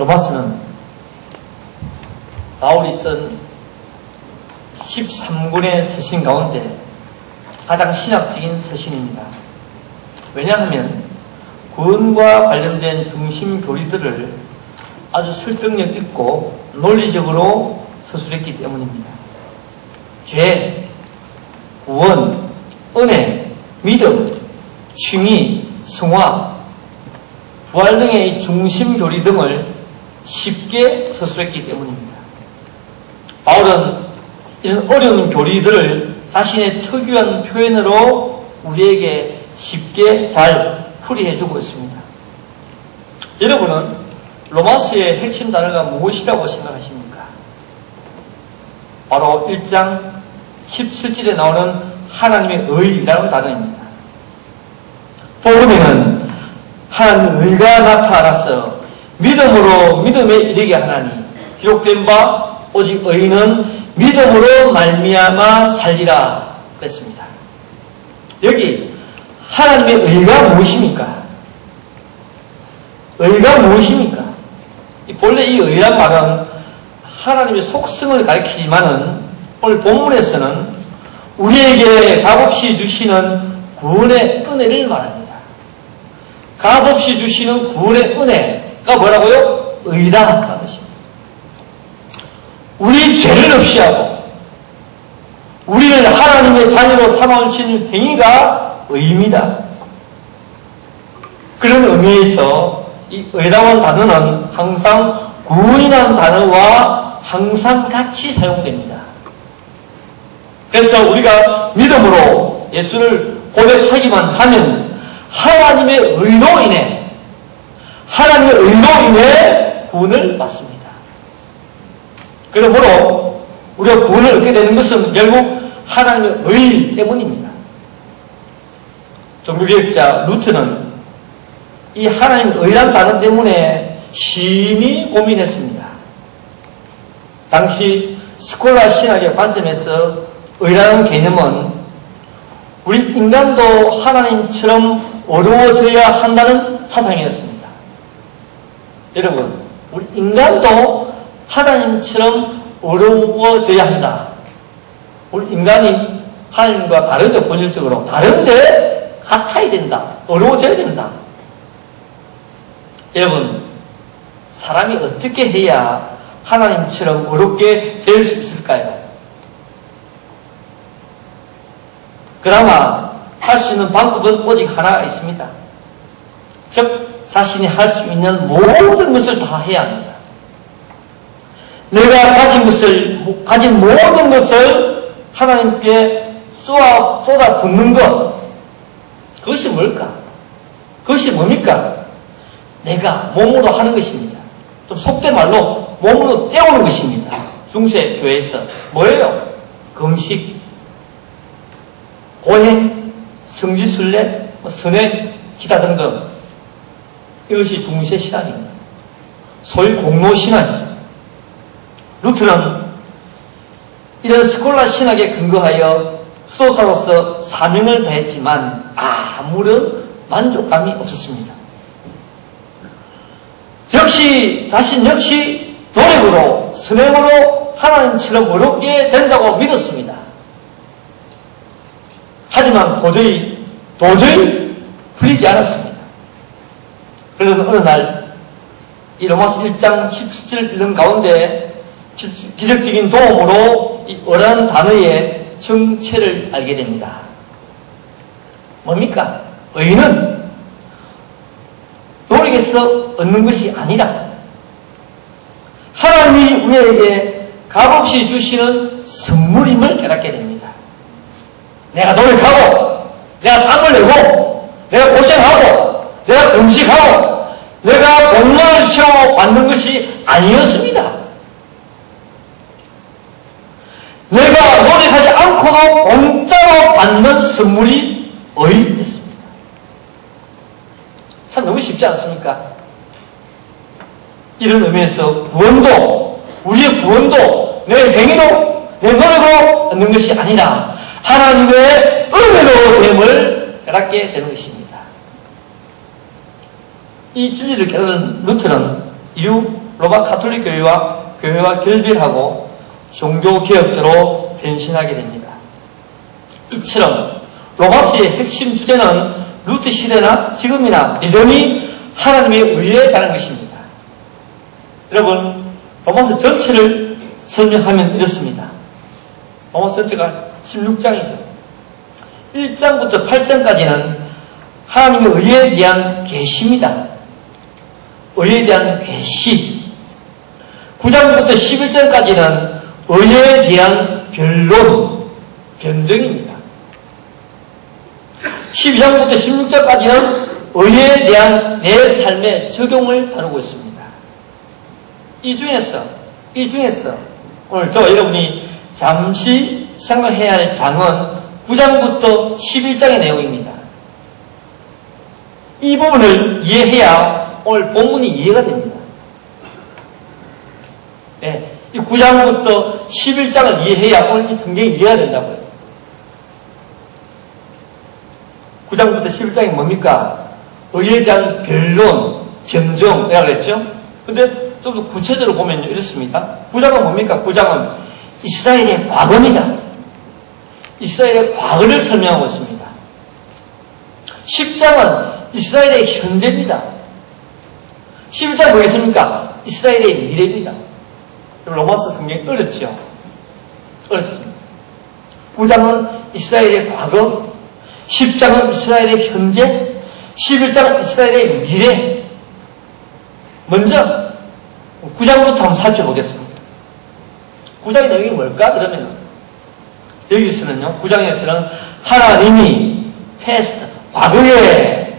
로마서는 바울이 쓴 13권의 서신 가운데 가장 신학적인 서신입니다. 왜냐하면 구원과 관련된 중심 교리들을 아주 설득력 있고 논리적으로 서술했기 때문입니다. 죄, 구원, 은혜, 믿음, 칭의, 성화, 부활 등의 중심 교리 등을 쉽게 서술했기 때문입니다. 바울은 이런 어려운 교리들을 자신의 특유한 표현으로 우리에게 쉽게 잘 풀이해주고 있습니다. 여러분은 로마서의 핵심 단어가 무엇이라고 생각하십니까? 바로 1장 17절에 나오는 하나님의 의라는 단어입니다. 복음에는 하나님의 의가 나타나서 믿음으로 믿음에 이르게 하나니 기록된 바 오직 의인은 믿음으로 말미암아 살리라 그랬습니다. 여기 하나님의 의가 무엇입니까? 의가 무엇입니까? 본래 이 의란 말은 하나님의 속성을 가리키지만은 오늘 본문에서는 우리에게 값없이 주시는 구원의 은혜를 말합니다. 값없이 주시는 구원의 은혜가 뭐라고요? 의다라는 것입니다. 우리 죄를 없이 하고 우리를 하나님의 자녀로 삼아주시는 행위가 의입니다. 그런 의미에서 이 의라는 단어는 항상 구원이라는 단어와 항상 같이 사용됩니다. 그래서 우리가 믿음으로 예수를 고백하기만 하면 하나님의 의로 인해 구원을 받습니다. 그러므로 우리가 구원을 얻게 되는 것은 결국 하나님의 의 때문입니다. 종교개혁자 루트는 이 하나님의 의란 단어 때문에 심히 고민했습니다. 당시 스콜라 신학의 관점에서 의라는 개념은 우리 인간도 하나님처럼 어려워져야 한다는 사상이었습니다. 여러분, 우리 인간도 하나님처럼 어려워져야 한다. 우리 인간이 하나님과 다르죠, 본질적으로. 다른데 같아야 된다. 어려워져야 된다. 여러분, 사람이 어떻게 해야 하나님처럼 어렵게 될 수 있을까요? 그나마 할 수 있는 방법은 오직 하나가 있습니다. 즉, 자신이 할 수 있는 모든 것을 다 해야 합니다. 내가 가진 모든 것을 하나님께 쏟아 붓는 것. 그것이 뭘까? 그것이 뭡니까? 내가 몸으로 하는 것입니다. 좀 속된 말로 몸으로 때우는 것입니다. 중세 교회에서. 뭐예요? 금식, 고행, 성지순례, 선행, 기타 등등. 이것이 중세 신학입니다. 소위 공로신학이죠. 루트는 이런 스콜라 신학에 근거하여 수도사로서 사명을 다했지만 아무런 만족감이 없었습니다. 자신 역시 노력으로, 선행으로 하나님처럼 어렵게 된다고 믿었습니다. 하지만 도저히 풀리지 않았습니다. 그래서 어느 날 이 로마서 1장 17절 읽는 가운데 기적적인 도움으로 이 의라는 단어의 정체를 알게 됩니다. 뭡니까? 의는 노력에서 얻는 것이 아니라 하나님이 우리에게 값없이 주시는 선물임을 깨닫게 됩니다. 내가 노력하고, 내가 땀을 내고, 내가 고생하고, 내가 금식하고, 내가 공로를 세워 받는 것이 아니었습니다. 내가 노력하지 않고도 공짜로 받는 선물이 의였습니다. 참 너무 쉽지 않습니까? 이런 의미에서 우리의 구원도 내 행위로, 내 노력으로 얻는 것이 아니라 하나님의 은혜로 됨을 깨닫게 되는 것입니다. 이 진리를 깨달은 루트는 이후 로마 가톨릭 교회와 결별하고 종교개혁자로 변신하게 됩니다. 이처럼 로마서의 핵심 주제는 루트 시대나 지금이나 여전히 하나님의 의에 관한 것입니다. 여러분, 로마서 전체를 설명하면 이렇습니다. 로마서 전체가 16장이죠. 1장부터 8장까지는 하나님의 의에 대한 계시입니다. 의에 대한 계시. 9장부터 11장까지는 의에 대한 변론, 변증입니다. 12장부터 16장까지는 의에 대한 내 삶의 적용을 다루고 있습니다. 이 중에서 오늘 저와 여러분이 잠시 생각해야 할 장은 9장부터 11장의 내용입니다. 이 부분을 이해해야 오늘 본문이 이해가 됩니다. 네, 이 9장부터 11장을 이해해야 오늘 이 성경이 이해가 된다고요. 9장부터 11장이 뭡니까? 의에 대한 변론, 변정이라고 했죠? 근데 좀 더 구체적으로 보면 이렇습니다. 9장은 뭡니까? 9장은 이스라엘의 과거입니다. 이스라엘의 과거를 설명하고 있습니다. 10장은 이스라엘의 현재입니다. 11장 뭐겠습니까? 이스라엘의 미래입니다. 로마서 성경이 어렵죠? 어렵습니다. 9장은 이스라엘의 과거, 10장은 이스라엘의 현재, 11장은 이스라엘의 미래. 먼저 9장부터 한번 살펴보겠습니다. 9장의 내용이 뭘까? 그러면 여기서는요, 9장에서는 하나님이 패스트, 과거에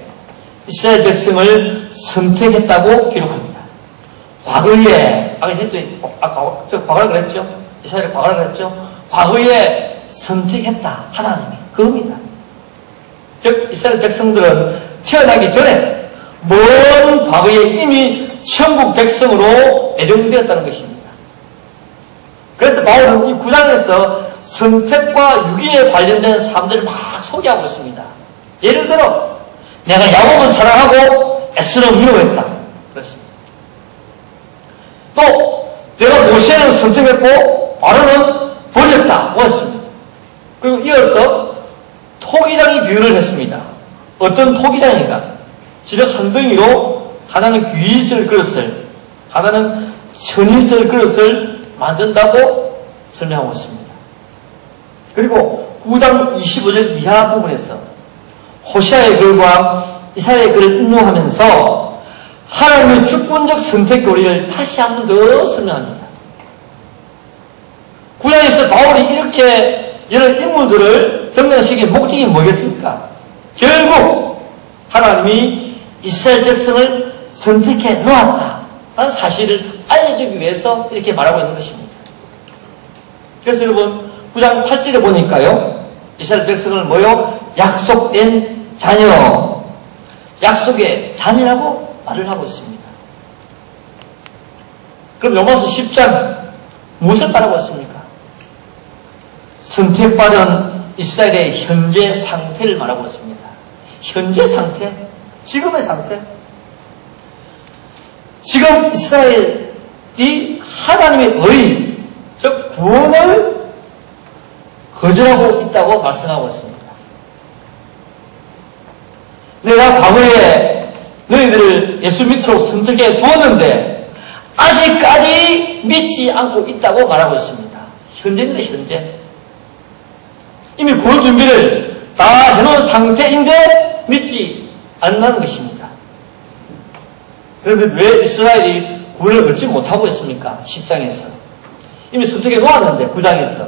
이스라엘 백성을 선택했다고 기록합니다. 과거에, 아까 저 과거라 그랬죠? 이스라엘의 과거라 그랬죠? 과거에 선택했다. 하나님이. 그겁니다. 즉, 이스라엘 백성들은 태어나기 전에 먼 과거에 이미 천국 백성으로 애정되었다는 것입니다. 그래서 바울은 이 9장에서 선택과 유기에 관련된 사람들을 막 소개하고 있습니다. 예를 들어, 내가 야곱은 사랑하고 에스는 미워했다. 그렇습니다. 또, 내가 모세는 선택했고 아론은 버렸다고 했습니다. 그리고 이어서 토기장이 비유를 했습니다. 어떤 토기장인가? 지력 한 덩이로 하나는 귀있을 그릇을, 하나는 천있을 그릇을 만든다고 설명하고 있습니다. 그리고 9장 25절 이하 부분에서 호시아의 글과 이사야의 글을 인용하면서 하나님의 주권적 선택 교리를 다시 한 번 더 설명합니다. 9장에서 바울이 이렇게 여러 인물들을 등장시킨 목적이 뭐겠습니까? 결국 하나님이 이스라엘 백성을 선택해 놓았다라는 사실을 알려주기 위해서 이렇게 말하고 있는 것입니다. 그래서 여러분 9장 8절에 보니까요, 이스라엘 백성을 뭐요? 약속된 자녀, 약속의 자녀라고 말을 하고 있습니다. 그럼 로마서 10장 무엇을 말하고 있습니까? 선택받은 이스라엘의 현재 상태를 말하고 있습니다. 현재 상태? 지금의 상태? 지금 이스라엘이 하나님의 의, 즉 구원을 거절하고 있다고 말씀하고 있습니다. 내가 과거에 너희들을 예수 믿도록 선택해 두었는데 아직까지 믿지 않고 있다고 말하고 있습니다. 현재입니다. 현재. 이미 구원 준비를 다 해놓은 상태인데 믿지 않는다는 것입니다. 그런데 왜 이스라엘이 구원을 얻지 못하고 있습니까? 10장에서. 이미 선택해 놓았는데 9장에서.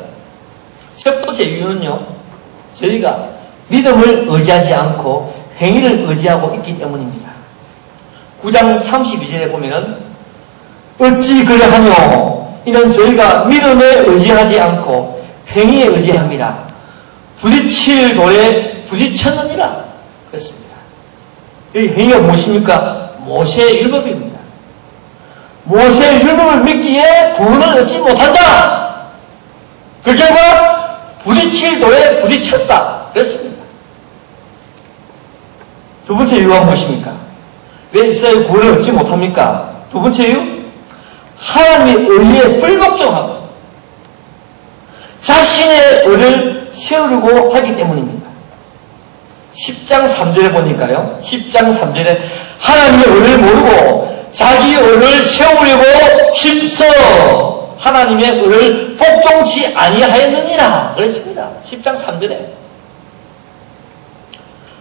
첫 번째 이유는요, 저희가 믿음을 의지하지 않고 행위를 의지하고 있기 때문입니다. 9장 32절에 보면은 어찌 그러하뇨? 이는 저희가 믿음에 의지하지 않고 행위에 의지합니다. 부딪힐 돌에 부딪혔느니라. 그렇습니다. 이 행위가 무엇입니까? 모세의 율법입니다. 모세의 율법을 믿기에 구원을 얻지 못한다. 그 결과 부딪힐 돌에 부딪혔다. 그렇습니다. 두 번째 이유가 무엇입니까? 왜 이스라엘 구원을 얻지 못합니까? 두 번째 이유? 하나님의 의에 불복종하고 자신의 의를 세우려고 하기 때문입니다. 10장 3절에 보니까요. 10장 3절에 하나님의 의를 모르고 자기 의를 세우려고 힘써 하나님의 의를 복종치 아니하였느니라 그랬습니다. 10장 3절에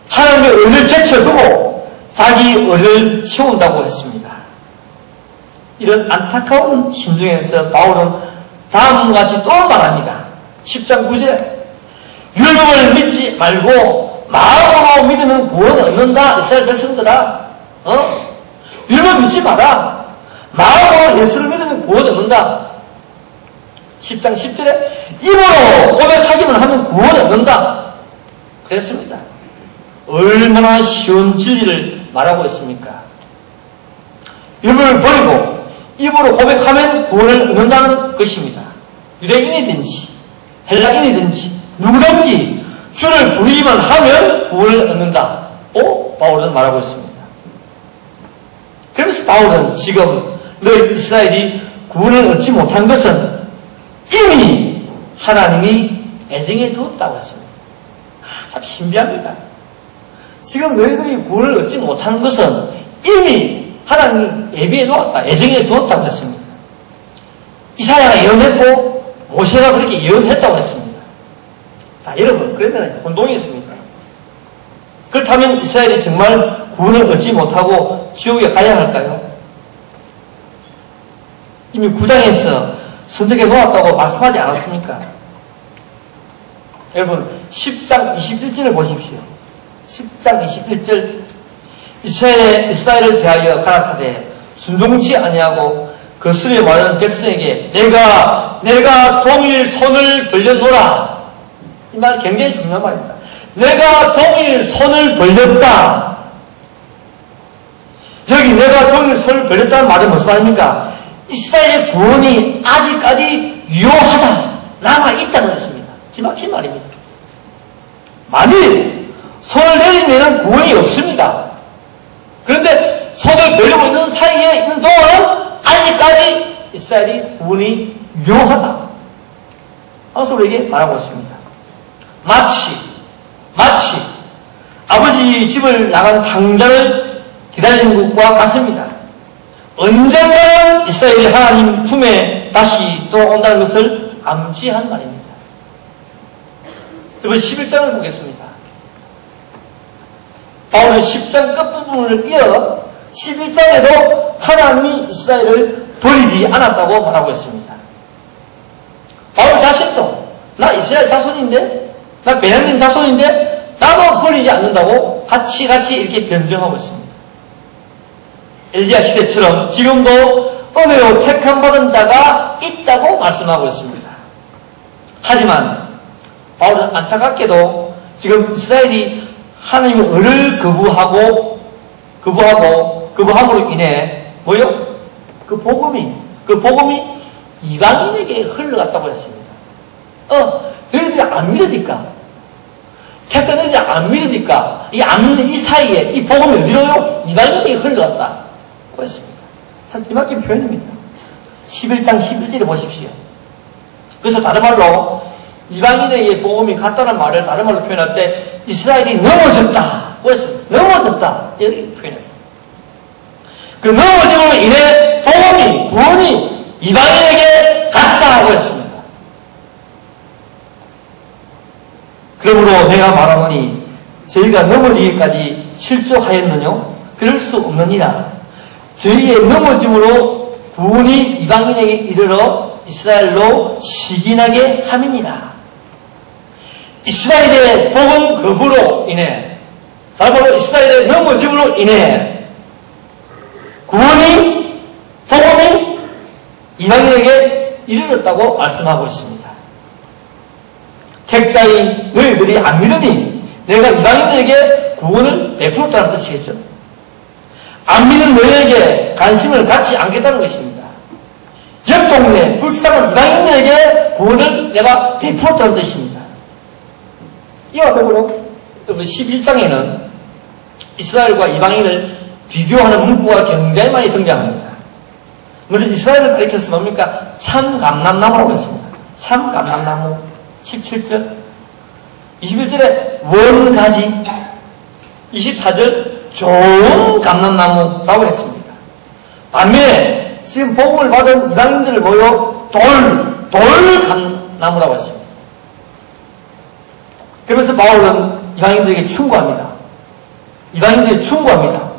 하나님의 의를 제쳐두고 자기 의를 세운다고 했습니다. 이런 안타까운 심정에서 바울은 다음과 같이 또 말합니다. 10장 9절에 율법을 믿지 말고 마음으로 믿으면 구원을 얻는다. 이스라엘 백성들아, 율법 믿지 마라. 마음으로 예수를 믿으면 구원을 얻는다. 10장 10절에 입으로 고백하기만 하면 구원을 얻는다. 그랬습니다. 얼마나 쉬운 진리를 말하고 있습니까? 율법을 버리고 입으로 고백하면 구원을 얻는다는 것입니다. 유대인이든지 헬라인이든지 누구든지 주를 부르기만 하면 구원을 얻는다고 바울은 말하고 있습니다. 그래서 바울은 지금 너희 이스라엘이 구원을 얻지 못한 것은 이미 하나님이 애정해 두었다고 했습니다. 참 신비합니다. 지금 너희들이 구원을 얻지 못한 것은 이미 하나님이 예비해 두었다, 애정해 두었다고 했습니다. 이사야가 예언했고 모세가 그렇게 예언했다고 했습니다. 자, 여러분, 그러면 혼동이 있습니까? 그렇다면 이스라엘이 정말 구원을 얻지 못하고 지옥에 가야 할까요? 이미 9장에서 선택해 놓았다고 말씀하지 않았습니까? 여러분, 10장 21절을 보십시오. 10장 21절. 이스라엘을 대하여 가라사대 순종치 아니하고 거스르게 말하는 백성에게 내가 종일 손을 벌렸노라. 이 말 굉장히 중요한 말입니다. 내가 종일 손을 벌렸다. 여기 내가 종일 손을 벌렸다는 말은 무슨 말입니까? 이스라엘의 구원이 아직까지 유효하다, 남아있다는 것입니다. 기막힌 말입니다. 만일 손을 내리면 구원이 없습니다. 그런데 손을 벌리고 있는 사이에 있는 동안은 아직까지 이스라엘이 구원이 유효하다. 항상 우리에게 말하고 있습니다. 마치 아버지 집을 나간 당자를 기다리는 것과 같습니다. 언젠가는 이스라엘이 하나님 품에 다시 돌아온다는 것을 암시한 말입니다. 여러분 11장을 보겠습니다. 바울은 10장 끝부분을 이어 11장에도 하나님이 이스라엘을 버리지 않았다고 말하고 있습니다. 바울 자신도 나 이스라엘 자손인데, 나 베냐민 자손인데 나도 버리지 않는다고 같이 이렇게 변증하고 있습니다. 엘리야 시대처럼 지금도 은혜로 택함받은 자가 있다고 말씀하고 있습니다. 하지만 바울은 안타깝게도 지금 이스라엘이 하나님의 의를 거부함으로 인해 그 복음이 이방인에게 흘러갔다고 했습니다. 너희들이 안 믿으니까, 택한 너희들이 안 믿으니까 안 믿는 이 사이에 이 복음이 어디로요? 이방인에게 흘러갔다. 했습니다. 참 기막힌 표현입니다. 11장 11절에 보십시오. 그래서 다른 말로 이방인에게 복음이 갔다는 말을 다른 말로 표현할 때 이스라엘이 넘어졌다. 했습니다. 넘어졌다. 이렇게 표현했습니다. 그 넘어짐으로 인해 구원이 이방인에게 갔다고 했습니다. 그러므로 내가 말하노니 저희가 넘어지기까지 실족하였느뇨? 그럴 수 없느니라. 저희의 넘어짐으로 구원이 이방인에게 이르러 이스라엘로 시기나게 함이니라. 이스라엘의 복음 거부로 인해, 바로 이스라엘의 넘어짐으로 인해 복음이 이방인에게 이르렀다고 말씀하고 있습니다. 택자인 너희들이 안 믿으니 내가 이방인에게 구원을 베풀었다는 뜻이겠죠. 안 믿는 너희에게 관심을 갖지 않겠다는 것입니다. 옆 동네 불쌍한 이방인들에게 구원을 내가 베풀었다는 뜻입니다. 이와 더불어 11장에는 이스라엘과 이방인을 비교하는 문구가 굉장히 많이 등장합니다. 먼저 이스라엘을 가리켜서 뭡니까? 참감람나무라고 했습니다. 참감람나무 17절 21절에 원가지 24절 좋은 감람나무라고 했습니다. 반면에 지금 복음을 받은 이방인들을 모여 돌감나무라고 했습니다. 그래서 바울은 이방인들에게 충고합니다. 이방인들에게 충고합니다.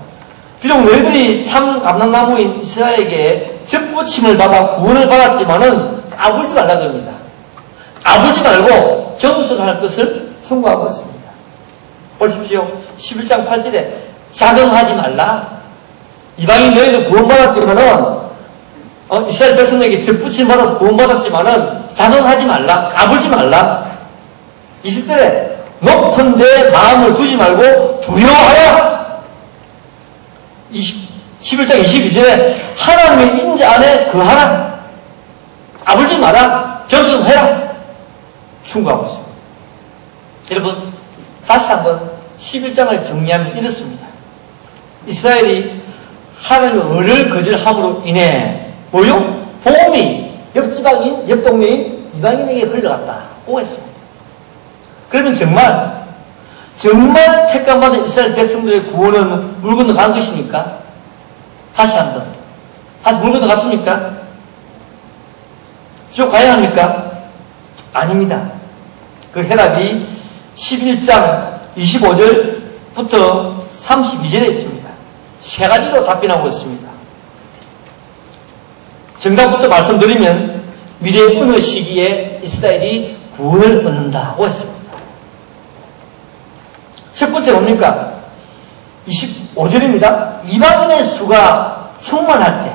비록 너희들이 참 감람나무인 이스라엘에게 접붙임을 받아 구원을 받았지만은 까불지 말라 그럽니다. 까불지 말고 겸손할 것을 충고하고 있습니다. 보십시오. 11장 8절에 자긍하지 말라. 이방인 너희들 구원받았지만은 이스라엘 백성에게 접붙임 받아서 구원받았지만은 자긍하지 말라. 까불지 말라. 20절에 높은 데 마음을 두지 말고 두려워하라. 11장 22절에 하나님의 인자 안에 거하라. 까불지 마라. 겸손해라. 충고하고 있습니다. 여러분 다시 한번 11장을 정리하면 이렇습니다. 이스라엘이 하나님의 의를 거절함으로 인해 뭐요? 복음이 옆지방인, 옆동네인 이방인에게 흘러갔다고 했습니다. 그러면 정말 택감받은 이스라엘 백성들의 구원은 물 건너간 것입니까? 다시 한번. 다시 물 건너갔습니까? 지옥 가야 합니까? 아닙니다. 그 해답이 11장 25절부터 32절에 있습니다. 세 가지로 답변하고 있습니다. 정답부터 말씀드리면 미래 어느 시기에 이스라엘이 구원을 얻는다고 했습니다. 첫 번째 뭡니까? 25절입니다. 이방인의 수가 충만할 때,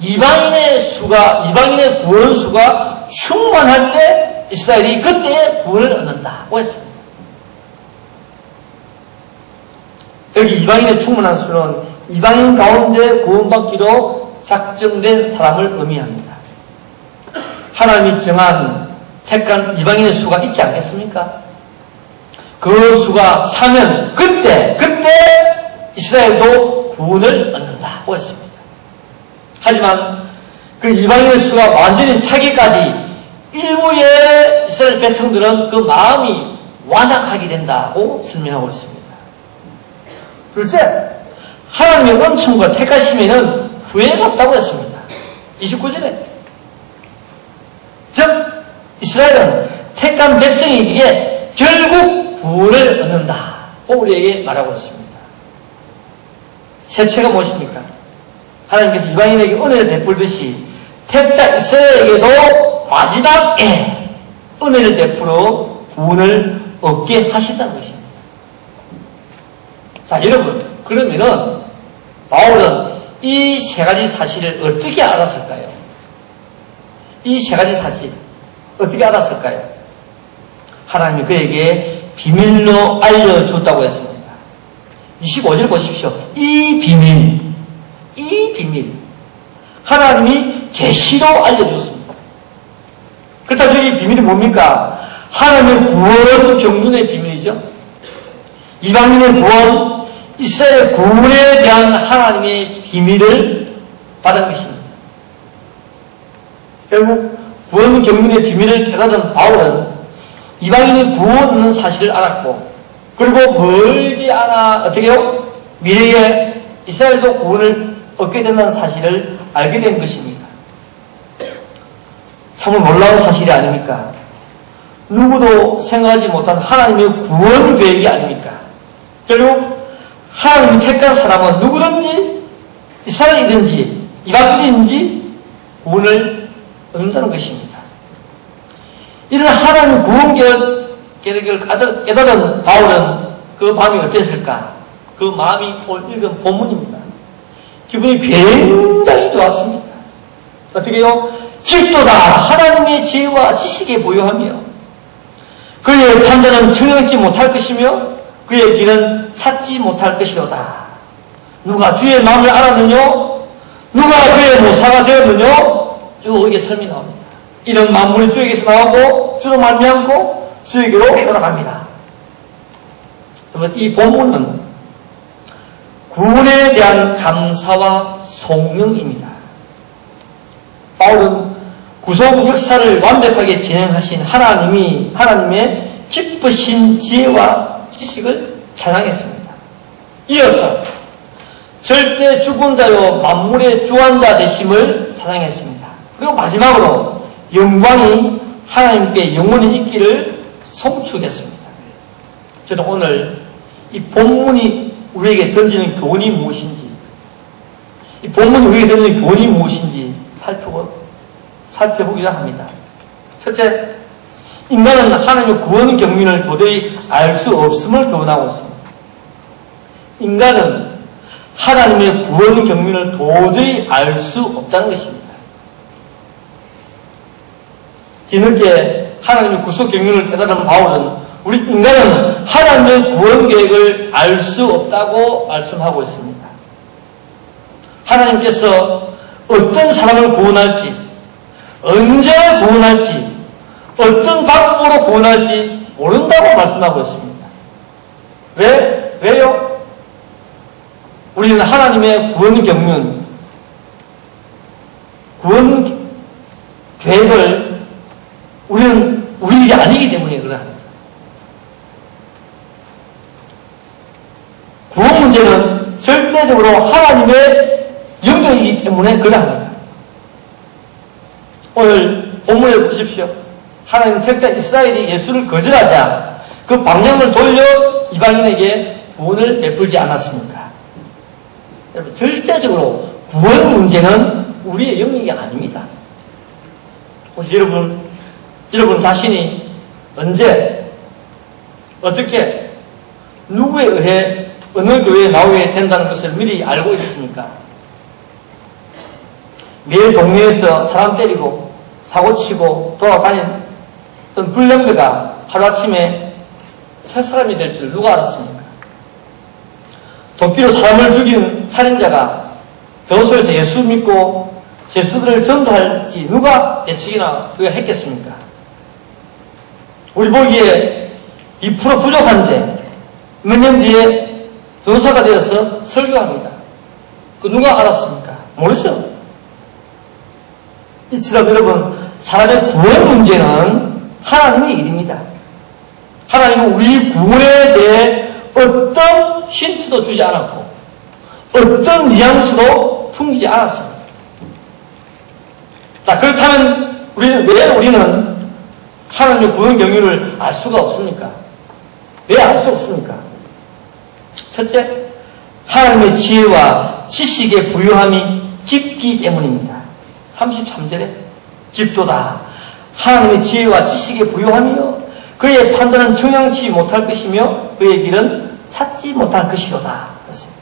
이방인의 구원수가 충만할 때 이스라엘이 그때 구원을 얻는다고 했습니다. 여기 이방인의 충만한 수는 이방인 가운데 구원받기로 작정된 사람을 의미합니다. 하나님이 정한 택한 이방인의 수가 있지 않겠습니까? 그 수가 차면 그때 이스라엘도 구원을 얻는다고 했습니다. 하지만 그 이방인의 수가 완전히 차기까지 일부의 이스라엘 백성들은 그 마음이 완악하게 된다고 설명하고 있습니다. 둘째, 하나님의 은총과 택하심에는 후회가 없다고 했습니다. 29절에 즉 이스라엘은 택한 백성에게 결국 구원을 얻는다고 우리에게 말하고 있습니다. 셋째가 무엇입니까? 하나님께서 이방인에게 은혜를 베풀듯이 택자 이스라엘에게도 마지막에 은혜를 베풀어 구원을 얻게 하신다는 것입니다. 자, 여러분, 그러면은 바울은 이 세 가지 사실을 어떻게 알았을까요? 이 세 가지 사실 어떻게 알았을까요? 하나님이 그에게 비밀로 알려줬다고 했습니다. 25절 보십시오. 이 비밀 하나님이 계시로 알려줬습니다. 그렇다면 이 비밀이 뭡니까? 하나님의 구원 경륜의 비밀이죠. 이방인의 구원, 이스라엘의 구원에 대한 하나님의 비밀을 받은 것입니다. 결국 구원 경륜의 비밀을 깨달은 바울은 이방인의 구원 얻는 사실을 알았고, 그리고 멀지 않아 어떻게요? 미래에 이스라엘도 구원을 얻게 된다는 사실을 알게 된 것입니다. 참으로 놀라운 사실이 아닙니까? 누구도 생각하지 못한 하나님의 구원 계획이 아닙니까? 결국 하나님이 택한 사람은 누구든지 이스라엘이든지 이방인이든지 구원을 얻는다는 것입니다. 이런 하나님의 구원 계획을 깨달은 바울은 그 마음이 어땠을까? 그 마음이 오늘 읽은 본문입니다. 기분이 굉장히 좋았습니다. 어떻게요? 깊도다 하나님의 지혜와 지식에 보유하며 그의 판단은 청량치 못할 것이며 그의 길은 찾지 못할 것이로다. 누가 주의 마음을 알았느뇨? 누가 그의 모사가 되었느뇨? 쭉 이게 설명이 나옵니다. 이런 만물이 주에게서 나오고 주로 말미암고 주에게로 돌아갑니다. 여러분, 이 본문은 구원에 대한 감사와 송명입니다. 바울은 구속 역사를 완벽하게 진행하신 하나님의 깊으신 지혜와 지식을 찬양했습니다. 이어서 절대 주권자요 만물의 주관자 되심을 찬양했습니다. 그리고 마지막으로 영광이 하나님께 영원히 있기를 송축했습니다. 저는 오늘 이 본문이 우리에게 던지는 교훈이 무엇인지, 이 본문이 우리에게 던지는 교훈이 무엇인지 살펴보기로 합니다. 첫째, 인간은 하나님의 구원 경륜을 도저히 알 수 없음을 교훈하고 있습니다. 인간은 하나님의 구원 경륜을 도저히 알 수 없다는 것입니다. 뒤늦게 하나님의 구속 경륜을 깨달은 바울은 우리 인간은 하나님의 구원 계획을 알 수 없다고 말씀하고 있습니다. 하나님께서 어떤 사람을 구원할지, 언제 구원할지, 어떤 방법으로 구원할지 모른다고 말씀하고 있습니다. 왜요? 우리는 하나님의 구원 경륜, 구원 계획을 우리는 우리 일이 아니기 때문에 그러합니다. 구원 문제는 절대적으로 하나님의 영역이기 때문에 그러합니다. 오늘 본문에 보십시오. 하나님 택자 이스라엘이 예수를 거절하자 그 방향을 돌려 이방인에게 구원을 베풀지 않았습니까? 여러분, 절대적으로 구원 문제는 우리의 영역이 아닙니다. 혹시 여러분 자신이 언제, 어떻게, 누구에 의해 어느 교회에 나오게 된다는 것을 미리 알고 있습니까? 매일 동네에서 사람 때리고 사고치고 돌아다니는 불량배가 하루아침에 새 사람이 될 줄 누가 알았습니까? 도끼로 사람을 죽인 살인자가 교도소에서 예수 믿고 죄수들을 전도할지 누가 예측이나 그가 했겠습니까? 우리 보기에 2% 부족한데 몇 년 뒤에 전도사가 되어서 설교합니다. 그 누가 알았습니까? 모르죠. 이처럼 여러분, 사람의 구원 문제는 하나님의 일입니다. 하나님은 우리 구원에 대해 어떤 힌트도 주지 않았고 어떤 뉘앙스도 풍기지 않았습니다. 자, 그렇다면 왜 우리는 하나님의 구원 경륜을 알 수가 없습니까? 왜 알 수 없습니까? 첫째, 하나님의 지혜와 지식의 부유함이 깊기 때문입니다. 33절에 깊도다. 하나님의 지혜와 지식의 부유함이요 그의 판단은 청량치 못할 것이며 그의 길은 찾지 못할 것이로다. 그렇습니다.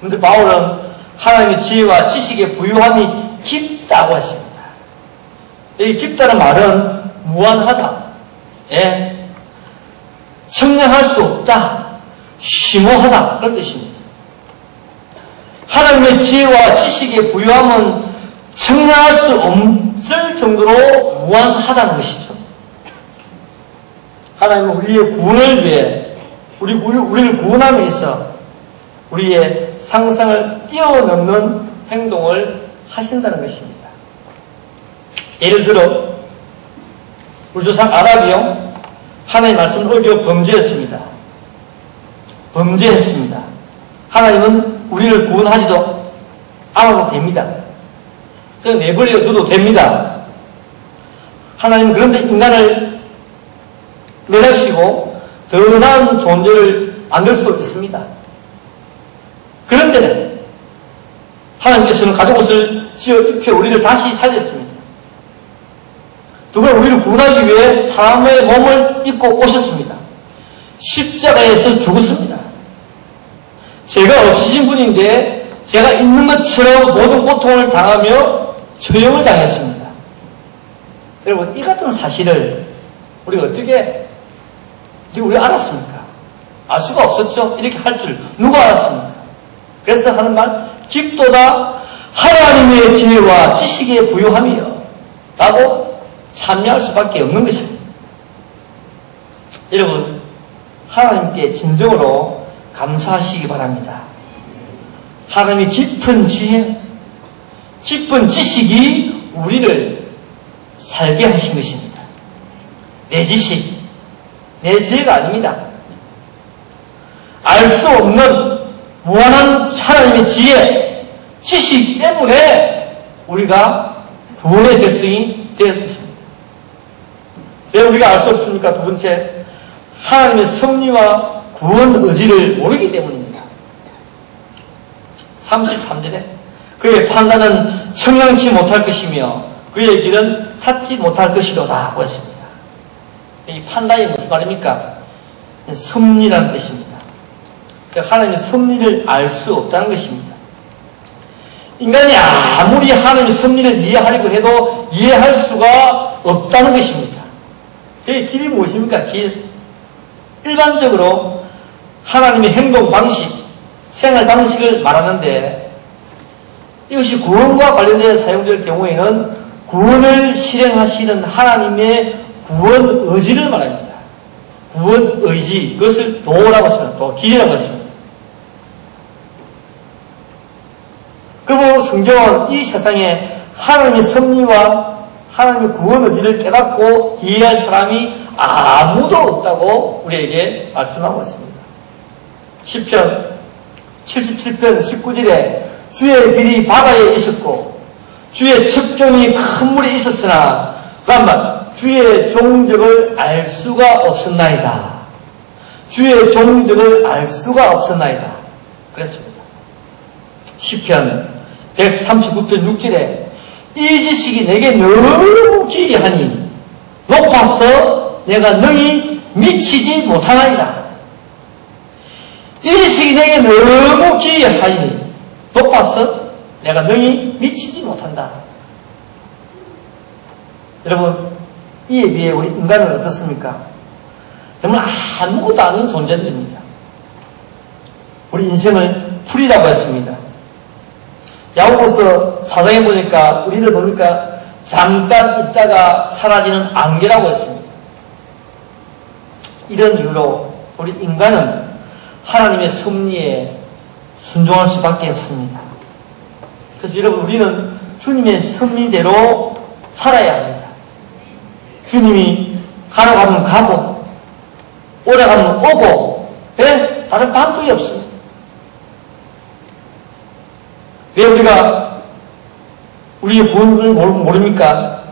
그런데 바울은 하나님의 지혜와 지식의 부유함이 깊다고 했습니다. 이 깊다는 말은 무한하다. 예. 청량할 수 없다. 심오하다. 그런 뜻입니다. 하나님의 지혜와 지식의 부유함은 청량할 수 없을 정도로 무한하다는 것이죠. 하나님은 우리의 구원을 위해 우리를 구원함에 있어 우리의 상상을 뛰어넘는 행동을 하신다는 것입니다. 예를 들어 우리 조상 아담이요 하나님의 말씀을 어겨 범죄했습니다. 하나님은 우리를 구원하지도 않아도 됩니다. 그냥 내버려 둬도 됩니다. 하나님은 그런데 인간을 멸하시고 더 나은 존재를 만들 수도 있습니다. 그런데 하나님께서는 가죽옷을 지어 입혀 우리를 다시 살렸습니다. 누가 우리를 구원하기 위해 사람의 몸을 입고 오셨습니다. 십자가에서 죽었습니다. 죄가 없으신 분인데 제가 있는 것처럼 모든 고통을 당하며 처형을 당했습니다. 여러분, 이 같은 사실을 우리가 어떻게 우리가 알았습니까? 알 수가 없었죠. 이렇게 할 줄 누가 알았습니까? 그래서 하는 말, 깊도다 하나님의 지혜와 지식의 부유함이요 라고 참여할 수밖에 없는 것입니다. 여러분, 하나님께 진정으로 감사하시기 바랍니다. 하나님의 깊은 지혜, 깊은 지식이 우리를 살게 하신 것입니다. 내 지식, 내 지혜가 아닙니다. 알 수 없는 무한한 하나님의 지혜, 지식 때문에 우리가 구원의 백성이 되었습니다. 왜 우리가 알 수 없습니까? 두 번째, 하나님의 섭리와 구원 의지를 모르기 때문입니다. 33절에 그의 판단은 청량치 못할 것이며 그의 길은 찾지 못할 것이로다 고 했습니다. 이 판단이 무슨 말입니까? 섭리라는 뜻입니다. 하나님의 섭리를 알 수 없다는 것입니다. 인간이 아무리 하나님의 섭리를 이해하려고 해도 이해할 수가 없다는 것입니다. 그 길이 무엇입니까? 길. 일반적으로 하나님의 행동 방식, 생활 방식을 말하는데 이것이 구원과 관련되어 사용될 경우에는 구원을 실행하시는 하나님의 구원 의지를 말합니다. 구원 의지, 그것을 도라고 했습니다. 도, 길이라고 했습니다. 그리고 성경은 이 세상에 하나님의 섭리와 하나님의 구원 의지를 깨닫고 이해할 사람이 아무도 없다고 우리에게 말씀하고 있습니다. 시편 77편 19절에 주의 길이 바다에 있었고 주의 첩경이 큰 물에 있었으나 잠깐만 주의 종적을 알 수가 없었나이다. 주의 종적을 알 수가 없었나이다. 그랬습니다. 시편 139편 6절에 이 지식이 내게 너무 기이하니 높아서 내가 능히 미치지 못하나이다. 이 지식이 내게 너무 기이하니 높아서 내가 능히 미치지 못한다. 여러분, 이에 비해 우리 인간은 어떻습니까? 정말 아무것도 아닌 존재들입니다. 우리 인생을 풀이라고 했습니다. 야고보서 4장에 보니까 우리를 보니까 잠깐 있다가 사라지는 안개라고 했습니다. 이런 이유로 우리 인간은 하나님의 섭리에 순종할 수밖에 없습니다. 그래서 여러분 우리는 주님의 섭리대로 살아야 합니다. 주님이 가라고 하면 가고 오라고 하면 오고 왜? 다른 방법이 없습니다. 왜 우리가 우리의 구원을 모릅니까?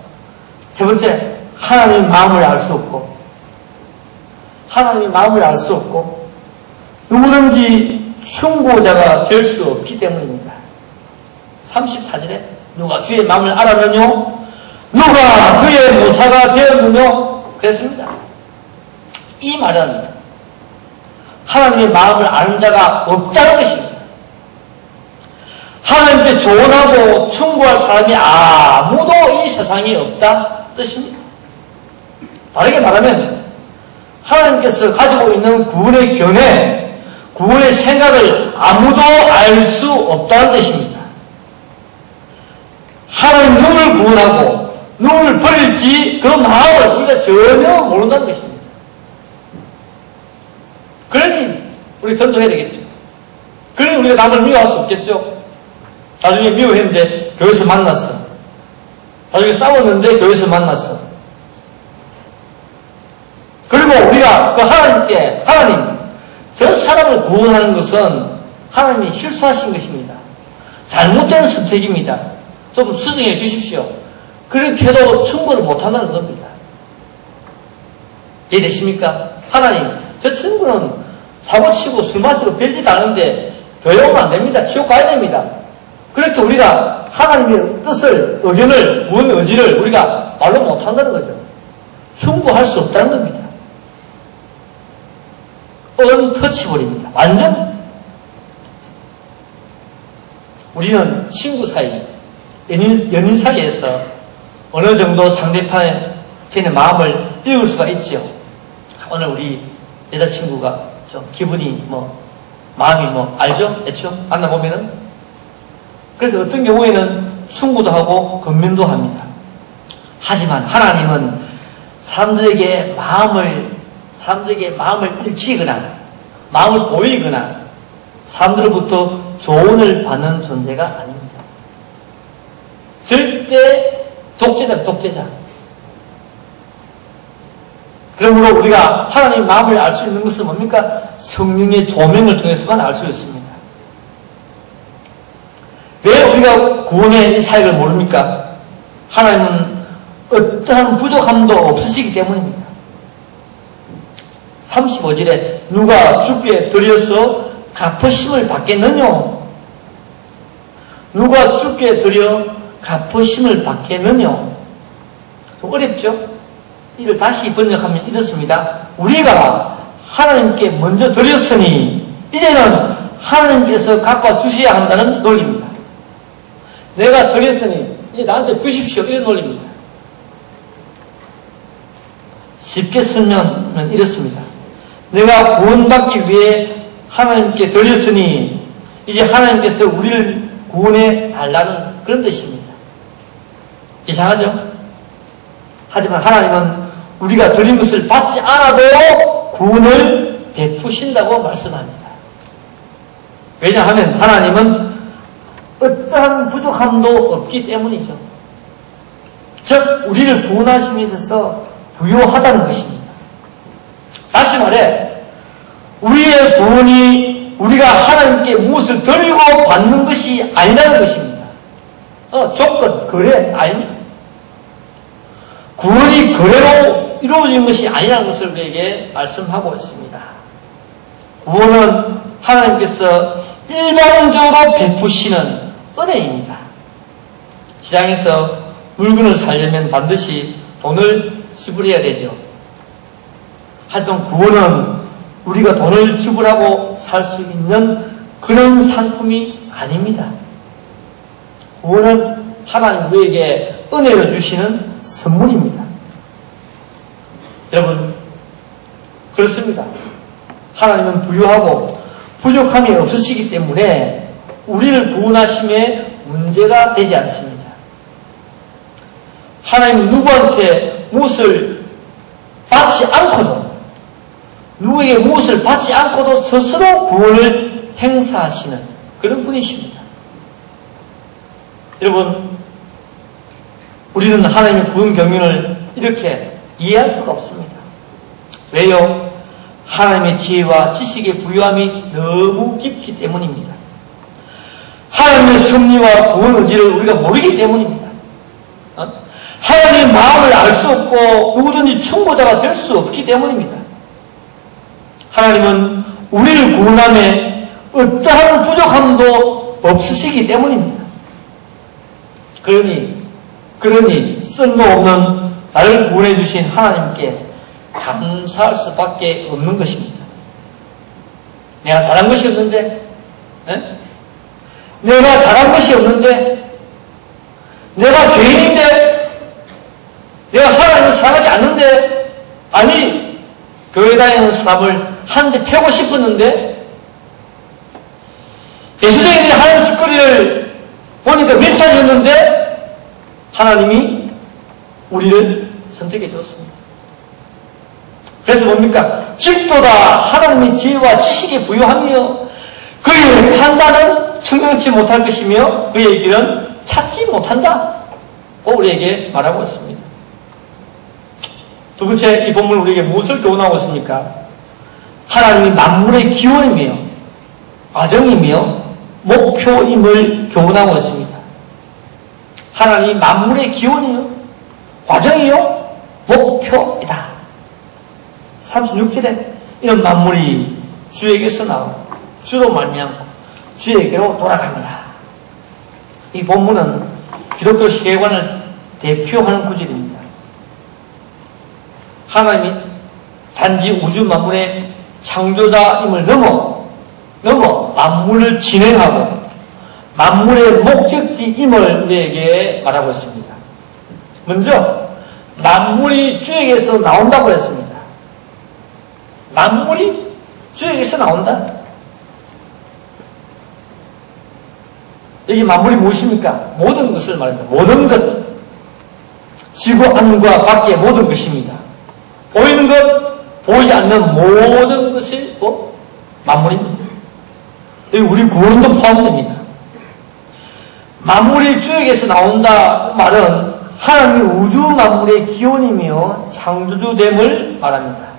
세 번째, 하나님의 마음을 알 수 없고 하나님의 마음을 알 수 없고 누구든지 충고자가 될 수 없기 때문입니다. 34절에 누가 주의 마음을 알았느뇨? 누가 그의 모사가 되었느뇨? 그랬습니다. 이 말은 하나님의 마음을 아는 자가 없다는 것입니다. 하나님께 조언하고 충고할 사람이 아무도 이 세상에 없다 뜻입니다. 다르게 말하면 하나님께서 가지고 있는 구원의 견해, 구원의 생각을 아무도 알 수 없다는 뜻입니다. 하나님 누구를 구원하고 누구를 버릴지 그 마음을 우리가 전혀 모른다는 것입니다. 그러니 우리 전도해야 되겠죠. 그러니 우리가 남을 미워할 수 없겠죠. 나중에 미워했는데 교회에서 만났어. 나중에 싸웠는데 교회에서 만났어. 그리고 우리가 그 하나님께 하나님 저 사람을 구원하는 것은 하나님이 실수하신 것입니다. 잘못된 선택입니다. 좀 수정해 주십시오. 그렇게 해도 충고를 못한다는 겁니다. 이해되십니까? 하나님 저 친구는 사고치고 술 마시고 별짓 않은데 교회 오면 안 됩니다. 지옥 가야 됩니다. 그렇게 우리가 하나님의 뜻을, 의견을, 구원 의지를 우리가 말로 못한다는 거죠. 충고할 수 없다는 겁니다. 언터치볼입니다. 완전. 우리는 친구 사이, 연인 사이에서 어느 정도 상대편의 마음을 읽을 수가 있죠. 오늘 우리 여자친구가 좀 기분이 마음이 알죠? 애죠? 만나보면은. 그래서 어떤 경우에는 충고도 하고 건면도 합니다. 하지만 하나님은 사람들에게 마음을 읽히거나 마음을 보이거나 사람들로부터 조언을 받는 존재가 아닙니다. 절대 독재자, 독재자. 그러므로 우리가 하나님의 마음을 알 수 있는 것은 뭡니까? 성령의 조명을 통해서만 알 수 있습니다. 왜 우리가 구원의 사역을 모릅니까? 하나님은 어떠한 부족함도 없으시기 때문입니다. 35절에 누가 주께 드려서 갚으심을 받겠느냐? 누가 주께 드려 갚으심을 받겠느냐? 좀 어렵죠? 이를 다시 번역하면 이렇습니다. 우리가 하나님께 먼저 드렸으니 이제는 하나님께서 갚아주셔야 한다는 논리입니다. 내가 드렸으니 이제 나한테 주십시오. 이런 논리입니다. 쉽게 설명은 이렇습니다. 내가 구원받기 위해 하나님께 드렸으니 이제 하나님께서 우리를 구원해 달라는 그런 뜻입니다. 이상하죠? 하지만 하나님은 우리가 드린 것을 받지 않아도 구원을 베푸신다고 말씀합니다. 왜냐하면 하나님은 어떠한 부족함도 없기 때문이죠. 즉 우리를 구원하심에 있어서 부요하다는 것입니다. 다시 말해 우리의 구원이 우리가 하나님께 무엇을 드리고 받는 것이 아니라는 것입니다. 조건, 거래 아닙니다. 구원이 거래로 이루어진 것이 아니라는 것을 우리에게 말씀하고 있습니다. 구원은 하나님께서 일방적으로 베푸시는 은혜입니다. 시장에서 물건을 사려면 반드시 돈을 지불해야 되죠. 하지만 구원은 우리가 돈을 지불하고 살 수 있는 그런 상품이 아닙니다. 구원은 하나님 우리에게 은혜로 주시는 선물입니다. 여러분, 그렇습니다. 하나님은 부유하고 부족함이 없으시기 때문에 우리를 구원하심에 문제가 되지 않습니다. 하나님은 누구한테 무엇을 받지 않고도 누구에게 무엇을 받지 않고도 스스로 구원을 행사하시는 그런 분이십니다. 여러분, 우리는 하나님의 구원 경륜을 이렇게 이해할 수가 없습니다. 왜요? 하나님의 지혜와 지식의 부유함이 너무 깊기 때문입니다. 하나님의 섭리와 구원 의지를 우리가 모르기 때문입니다. 하나님의 마음을 알 수 없고 누구든지 충고자가 될 수 없기 때문입니다. 하나님은 우리를 구원함에 어떠한 부족함도 없으시기 때문입니다. 그러니 쓸모없는 나를 구원해 주신 하나님께 감사할 수밖에 없는 것입니다. 내가 잘한 것이 없는데, 내가 잘한 것이 없는데, 내가 죄인인데, 내가 하나님을 사랑하지 않는데, 아니 교회 다니는 사람을 한 대 패고 싶었는데, 예수님이 하나님 짓거리를 보니까 몇 살이었는데 하나님이 우리를 선택해 주었습니다. 그래서 뭡니까? 질도다 하나님의 지혜와 지식의 부유함이요 그의 판단은 청명치 못할 것이며 그의 길은 찾지 못한다. 우리에게 말하고 있습니다. 두 번째, 이 본문 우리에게 무엇을 교훈하고 있습니까? 하나님이 만물의 기원이며 과정이며 목표임을 교훈하고 있습니다. 하나님이 만물의 기원이요 과정이요 목표이다. 36절에 이런 만물이 주에게서 나오고 주로 말미암고 주에게로 돌아갑니다. 이 본문은 기독교 세계관을 대표하는 구절입니다. 하나님이 단지 우주 만물의 창조자임을 넘어 만물을 진행하고 만물의 목적지임을 우리에게 말하고 있습니다. 먼저 만물이 주에게서 나온다고 했습니다. 만물이 주에게서 나온다. 여기 만물이 무엇입니까? 모든 것을 말합니다. 모든 것. 지구 안과 밖의 모든 것입니다. 보이는 것, 보이지 않는 모든 것이 만물입니다. 여기 우리 구원도 포함됩니다. 만물의 주역에서 나온다 말은 하나님이 우주 만물의 기원이며 창조주됨을 말합니다.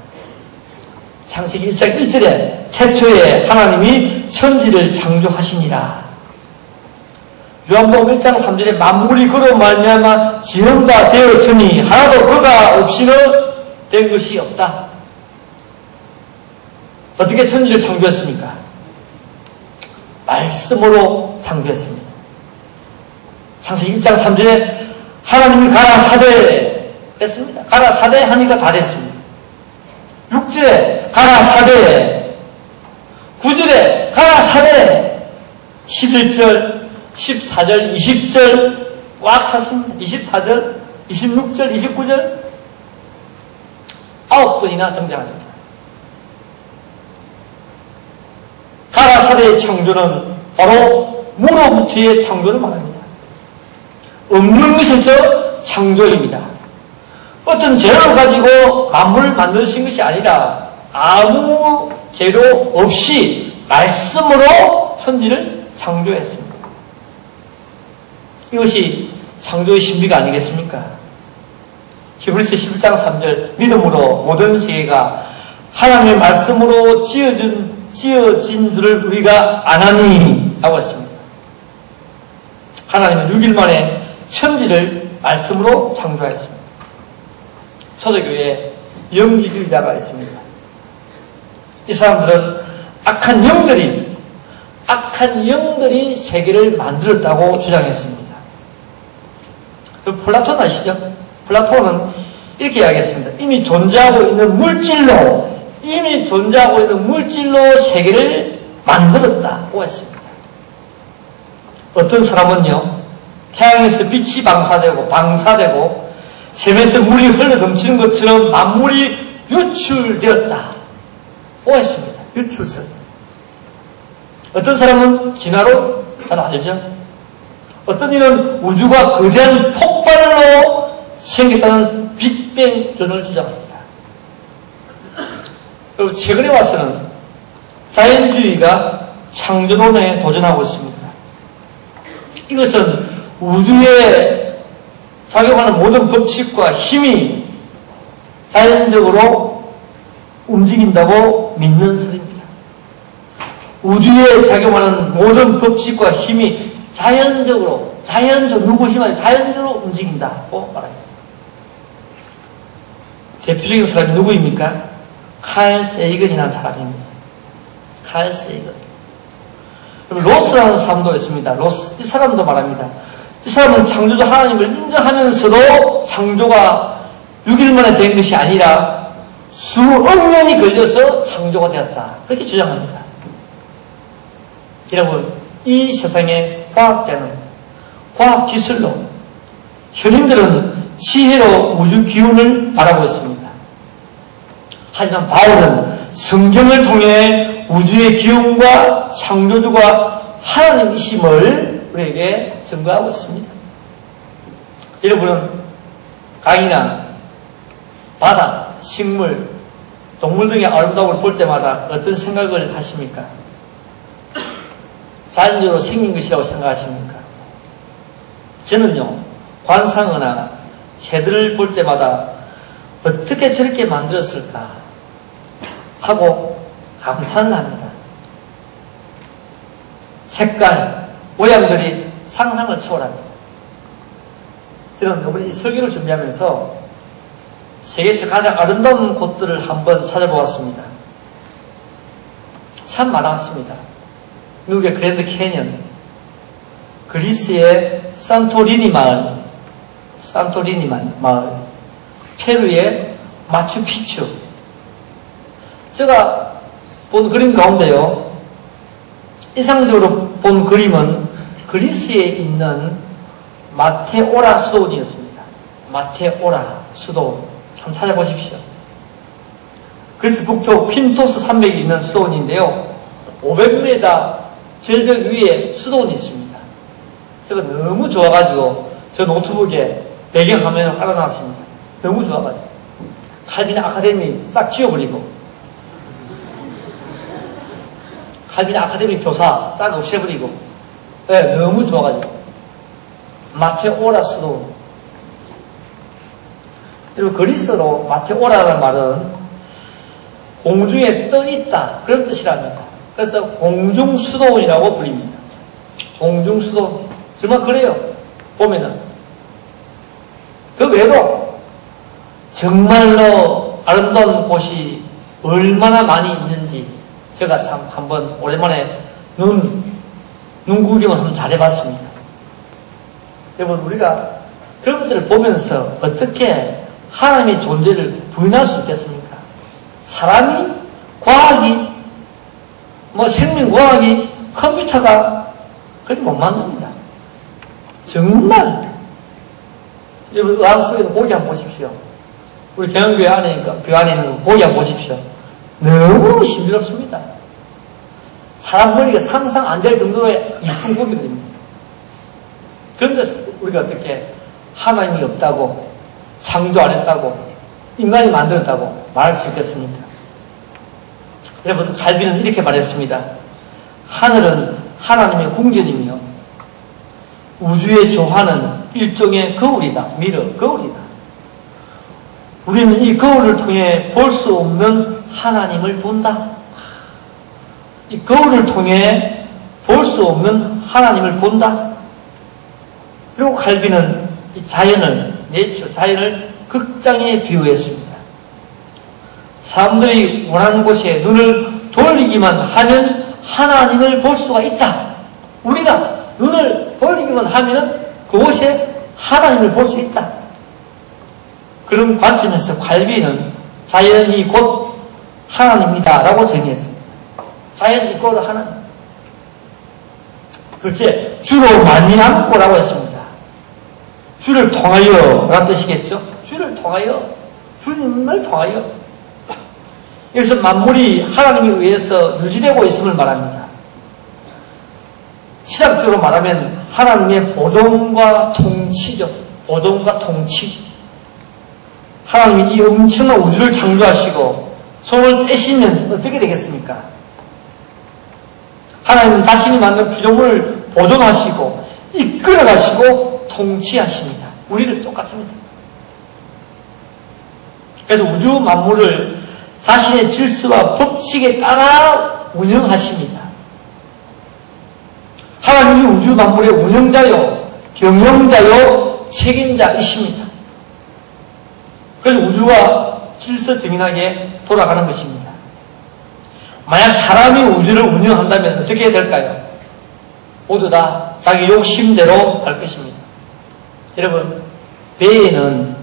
창세기 1장 1절에 태초에 하나님이 천지를 창조하시니라. 요한복음 1장 3절에 만물이 그로 말미암아 지음바 되었으니 하나도 그가 없이는 된 것이 없다. 어떻게 천지를 창조했습니까? 말씀으로 창조했습니다. 창세기 1장 3절에 하나님이 가라사대 했습니다. 가라사대 하니까 다 됐습니다. 6절에 가라사대, 9절에 가라사대, 11절, 14절, 20절 꽉 찼습니다. 24절, 26절, 29절 9번이나 등장합니다. 가라사대의 창조는 바로 무로부터의 창조를 말합니다. 없는 것에서 창조입니다. 어떤 재료를 가지고 만물을 만드신 것이 아니라 아무 재료 없이 말씀으로 천지를 창조했습니다. 이것이 창조의 신비가 아니겠습니까? 히브리서 11장 3절 믿음으로 모든 세계가 하나님의 말씀으로 지어진 줄을 우리가 아나니 하고 했습니다. 하나님은 6일 만에 천지를 말씀으로 창조했습니다. 초대교회에 영지주의자가 있습니다. 이 사람들은 악한 영들이 세계를 만들었다고 주장했습니다. 플라톤 아시죠? 플라톤은 이렇게 이야기했습니다. 이미 존재하고 있는 물질로 세계를 만들었다고 했습니다. 어떤 사람은요, 태양에서 빛이 방사되고 샘에서 물이 흘러넘치는 것처럼 만물이 유출되었다고 했습니다. 유출설. 어떤 사람은 진화론 잘 알죠? 어떤 이는 우주가 거대한 폭발로 생겼다는 빅뱅론을 주장합니다. 그리고 최근에 와서는 자연주의가 창조론에 도전하고 있습니다. 이것은 우주에 작용하는 모든 법칙과 힘이 자연적으로 움직인다고 믿는 설입니다. 우주에 작용하는 모든 법칙과 힘이 자연적으로 움직인다고 말합니다. 대표적인 사람이 누구입니까? 칼 세이건이라는 사람입니다. 칼 세이건. 로스라는 사람도 있습니다. 이 사람도 말합니다. 이 사람은 창조주 하나님을 인정하면서도 창조가 6일 만에 된 것이 아니라 수억 년이 걸려서 창조가 되었다. 그렇게 주장합니다. 여러분, 이 세상의 과학자는 과학기술로, 현인들은 지혜로 우주 기운을 바라고 있습니다. 하지만 바울은 성경을 통해 우주의 기운과 창조주가 하나님이심을 우리에게 증거하고 있습니다. 여러분은 강이나 바다, 식물, 동물 등의 아름다움을 볼 때마다 어떤 생각을 하십니까? 자연적으로 생긴 것이라고 생각하십니까? 저는요, 관상어나 새들을 볼 때마다 어떻게 저렇게 만들었을까 하고 감탄을 합니다. 색깔, 모양들이 상상을 초월합니다. 저는 이번에 이 설교를 준비하면서 세계에서 가장 아름다운 곳들을 한번 찾아보았습니다. 참 많았습니다. 미국의 그랜드 캐니언, 그리스의 산토리니 마을, 페루의 마추픽추. 제가 본 그림 가운데요, 이상적으로 본 그림은 그리스에 있는 마테오라 수도원이었습니다. 마테오라 수도원. 한번 찾아보십시오. 그리스 북쪽 핀토스 산맥에 있는 수도원인데요, 500m 절벽 위에 수도원이 있습니다. 제가 너무 좋아가지고 저 노트북에 배경화면을 깔아놨습니다. 너무 좋아가지고 칼빈 아카데미 싹 지워버리고, 칼빈 아카데미 교사 싹 없애버리고, 네, 너무 좋아가지고 마테오라스도. 그리고 그리스어로 마테오라라는 말은 공중에 떠 있다 그런 뜻이랍니다. 그래서 공중수도원이라고 불립니다. 공중수도원. 정말 그래요. 보면은. 그 외에도 정말로 아름다운 곳이 얼마나 많이 있는지 제가 참 한번 오랜만에 눈 구경을 한번 잘 해봤습니다. 여러분, 우리가 그런 것들을 보면서 어떻게 하나님의 존재를 부인할 수 있겠습니까? 사람이, 과학이, 생명과학이, 컴퓨터가 그렇게 못 만듭니다. 정말. 여러분, 의학 속에는 고기 한번 보십시오. 우리 경영교회 교회 안에 있는 고기 한번 보십시오. 너무 힘들었습니다. 사람 머리가 상상 안 될 정도의 이쁜 고기들입니다. 그런데 우리가 어떻게 하나님이 없다고, 창조 안 했다고, 인간이 만들었다고 말할 수 있겠습니까? 여러분, 갈비는 이렇게 말했습니다. 하늘은 하나님의 궁전이며 우주의 조화는 일종의 거울이다. 미러, 거울이다. 우리는 이 거울을 통해 볼 수 없는 하나님을 본다. 이 거울을 통해 볼 수 없는 하나님을 본다. 그리고 갈비는 이 자연을 극장에 비유했습니다. 사람들이 원하는 곳에 눈을 돌리기만 하면 하나님을 볼 수가 있다. 우리가 눈을 돌리기만 하면 그곳에 하나님을 볼 수 있다. 그런 관점에서 갈비는 자연이 곧 하나님이다 라고 정의했습니다. 자연이 곧 하나님. 둘째, 주로 말미암고라고 했습니다. 주를 통하여 라는 뜻이겠죠. 주를 통하여, 주님을 통하여. 여기서 만물이 하나님에 의해서 유지되고 있음을 말합니다. 시작적으로 말하면 하나님의 보존과 통치죠. 보존과 통치. 하나님이 이 엄청난 우주를 창조하시고 손을 떼시면 어떻게 되겠습니까? 하나님은 자신이 만든 피조물을 보존하시고 이끌어가시고 통치하십니다. 우리를 똑같습니다. 그래서 우주 만물을 자신의 질서와 법칙에 따라 운영하십니다. 하나님이 우주 만물의 운영자요, 경영자요, 책임자이십니다. 그래서 우주가 질서 정연하게 돌아가는 것입니다. 만약 사람이 우주를 운영한다면 어떻게 해야 될까요? 모두 다 자기 욕심대로 할 것입니다. 여러분, 배에는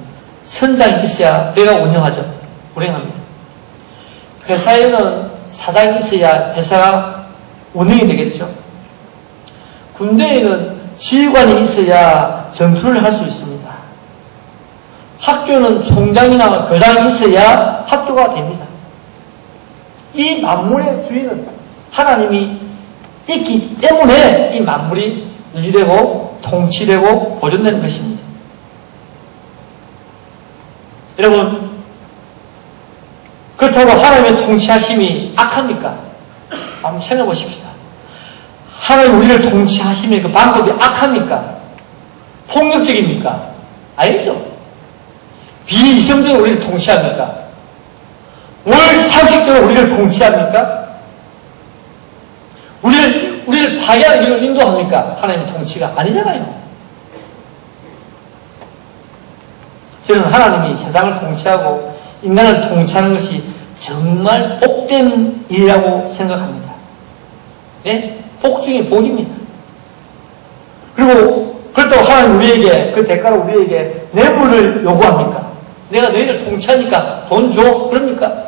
선장이 있어야 배가 운행합니다. 회사에는 사장이 있어야 회사가 운영이 되겠죠. 군대에는 지휘관이 있어야 전투를 할 수 있습니다. 학교는 총장이나 교장이 있어야 학교가 됩니다. 이 만물의 주인은 하나님이 있기 때문에 이 만물이 유지되고 통치되고 보존되는 것입니다. 여러분, 그렇다고 하나님의 통치하심이 악합니까? 한번 생각해 보십시다. 하나님 우리를 통치하심의 그 방법이 악합니까? 폭력적입니까? 아니죠. 비이성적으로 우리를 통치합니까? 오늘 상식적으로 우리를 통치합니까? 우리를 파괴하는 길로 인도합니까? 하나님의 통치가 아니잖아요. 저는 하나님이 세상을 통치하고 인간을 통치하는 것이 정말 복된 일이라고 생각합니다. 예? 복 중에 복입니다. 그리고 그렇다고 하나님 우리에게 그 대가로 우리에게 뇌물을 요구합니까? 내가 너희를 통치하니까 돈 줘? 그럽니까?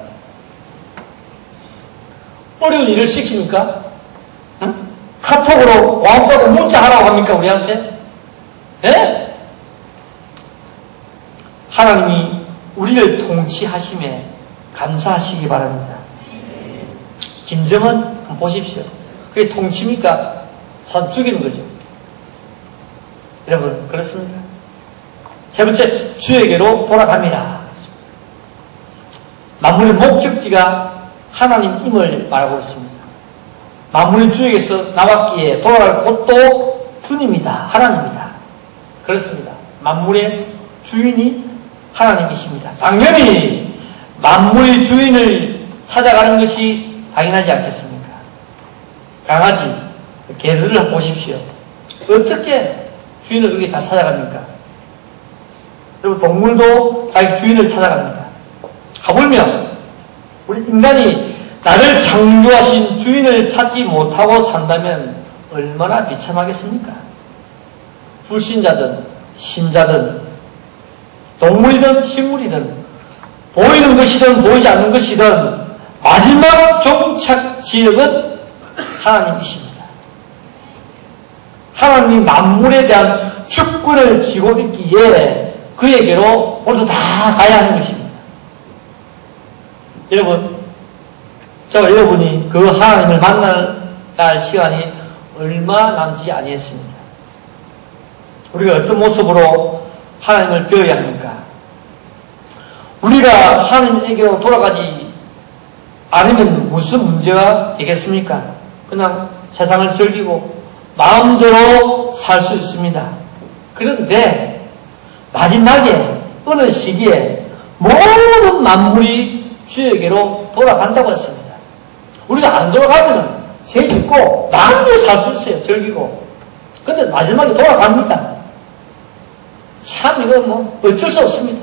어려운 일을 시킵니까? 응? 카톡으로 와우하고 문자하라고 합니까? 우리한테? 예? 하나님이 우리를 통치하심에 감사하시기 바랍니다. 김정은 한번 보십시오. 그게 통치입니까? 사람 죽이는 거죠. 여러분, 그렇습니다. 세 번째, 주에게로 돌아갑니다. 만물의 목적지가 하나님임을 말하고 있습니다. 만물이 주에게서 나왔기에 돌아갈 곳도 주님이다. 하나님이다. 그렇습니다. 만물의 주인이 하나님이십니다. 당연히 만물의 주인을 찾아가는 것이 당연하지 않겠습니까? 강아지, 개들을 보십시오. 어떻게 주인을 그렇게 잘 찾아갑니까? 그리고 동물도 자기 주인을 찾아갑니다. 하물며 우리 인간이 나를 창조하신 주인을 찾지 못하고 산다면 얼마나 비참하겠습니까? 불신자든 신자든 동물이든 식물이든 보이는 것이든 보이지 않는 것이든 마지막 종착 지역은 하나님이십니다. 하나님이 만물에 대한 주권을 쥐고 있기에 그에게로 모두 다 가야 하는 것입니다. 여러분, 여러분이 그 하나님을 만날 시간이 얼마 남지 아니했습니다. 우리가 어떤 모습으로 하나님을 배워야 합니까? 우리가 하나님에게로 돌아가지 않으면 무슨 문제가 되겠습니까? 그냥 세상을 즐기고 마음대로 살 수 있습니다. 그런데 마지막에 어느 시기에 모든 만물이 주에게로 돌아간다고 했습니다. 우리가 안 돌아가면 죄 짓고 마음대로 살 수 있어요. 즐기고. 근데 마지막에 돌아갑니다. 참 이거 뭐 어쩔 수 없습니다.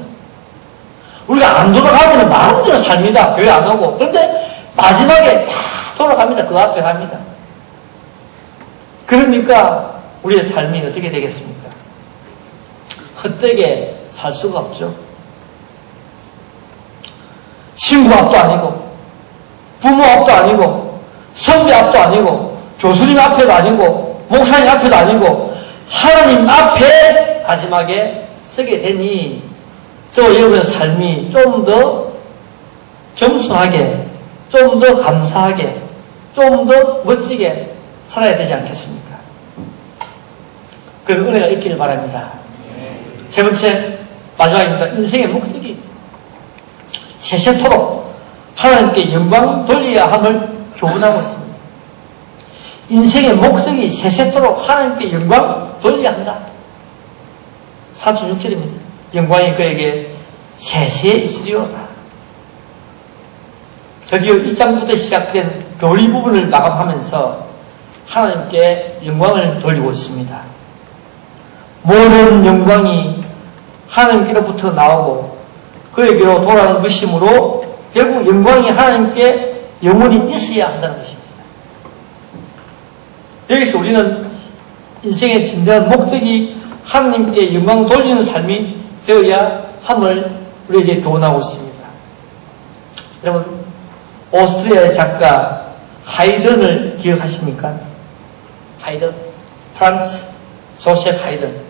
우리가 안 돌아가면 마음대로 삽니다. 교회 안 오고. 근데 마지막에 다 돌아갑니다. 그 앞에 갑니다. 그러니까 우리의 삶이 어떻게 되겠습니까? 헛되게 살 수가 없죠. 친구 앞도 아니고 부모 앞도 아니고 선배 앞도 아니고 교수님 앞에도 아니고 목사님 앞에도 아니고 하나님 앞에 마지막에 서게 되니 여러분의 삶이 좀 더 겸손하게, 좀 더 감사하게, 좀 더 멋지게 살아야 되지 않겠습니까? 그래서 은혜가 있기를 바랍니다. 세 번째, 마지막입니다. 인생의 목적이 세세토록 하나님께 영광 돌려야 함을 교훈하고 있습니다. 인생의 목적이 세세토록 하나님께 영광 돌려야 한다. 36절입니다. 영광이 그에게 세세에 있으리로다. 드디어 1장부터 시작된 교리 부분을 마감하면서 하나님께 영광을 돌리고 있습니다. 모든 영광이 하나님께로부터 나오고 그에게로 돌아오는 것이므로 결국 영광이 하나님께 영원히 있어야 한다는 것입니다. 여기서 우리는 인생의 진정한 목적이 하나님께 영광 돌리는 삶이 되어야 함을 우리에게 교훈하고 있습니다. 여러분, 오스트리아의 작가 하이든을 기억하십니까? 하이든, 프란츠 조셉 하이든.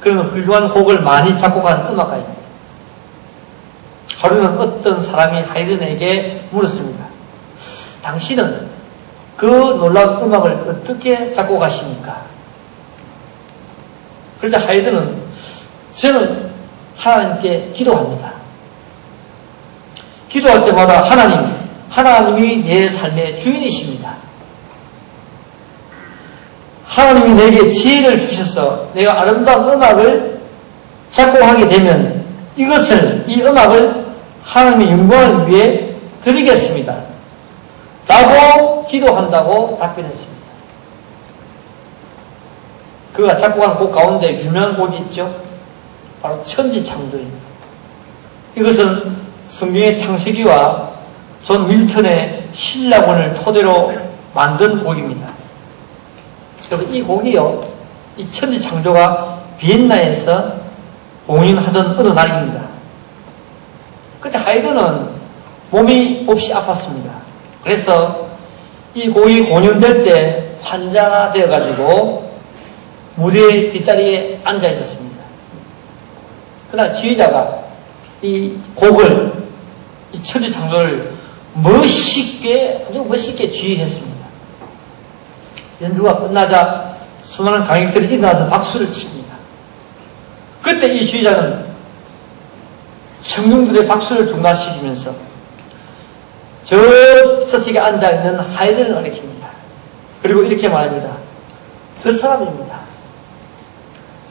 그는 훌륭한 곡을 많이 작곡한 음악가입니다. 하루는 어떤 사람이 하이든에게 물었습니다. 당신은 그 놀라운 음악을 어떻게 작곡하십니까? 그래서 하이든은 저는 하나님께 기도합니다. 기도할 때마다 하나님이 내 삶의 주인이십니다. 하나님이 내게 지혜를 주셔서 내가 아름다운 음악을 작곡하게 되면 이 음악을 하나님의 영광을 위해 드리겠습니다. 라고 기도한다고 답변했습니다. 그가 작곡한 곡 가운데 유명한 곡이 있죠. 바로 천지창조입니다. 이것은 성경의 창세기와 존 밀턴의 신라본을 토대로 만든 곡입니다. 그래서 이 곡이요, 이 천지창조가 비엔나에서 공연하던 어느 날입니다. 그때 하이든은 몸이 몹시 아팠습니다. 그래서 이 곡이 공연될 때 환자가 되어가지고 무대 뒷자리에 앉아 있었습니다. 그러나 지휘자가 이 곡을, 이 천지창조를 아주 멋있게 지휘했습니다. 연주가 끝나자 수많은 관객들이 일어나서 박수를 칩니다. 그때 이 지휘자는 청중들의 박수를 중단시키면서 저쪽에 앉아있는 하이든을 가리킵니다. 그리고 이렇게 말합니다. 저 사람입니다.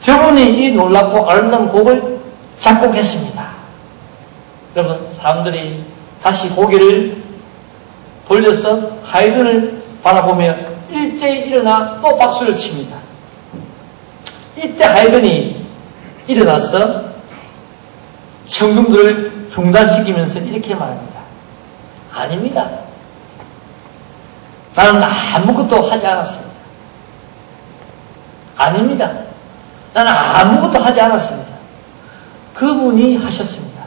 저분이 이 놀랍고 아름다운 곡을 작곡했습니다. 여러분, 사람들이 다시 고개를 돌려서 하이든을 바라보며 일제히 일어나 또 박수를 칩니다. 이때 하이든이 일어나서 청중들을 중단시키면서 이렇게 말합니다. 아닙니다. 나는 아무것도 하지 않았습니다. 아닙니다. 나는 아무것도 하지 않았습니다. 그분이 하셨습니다.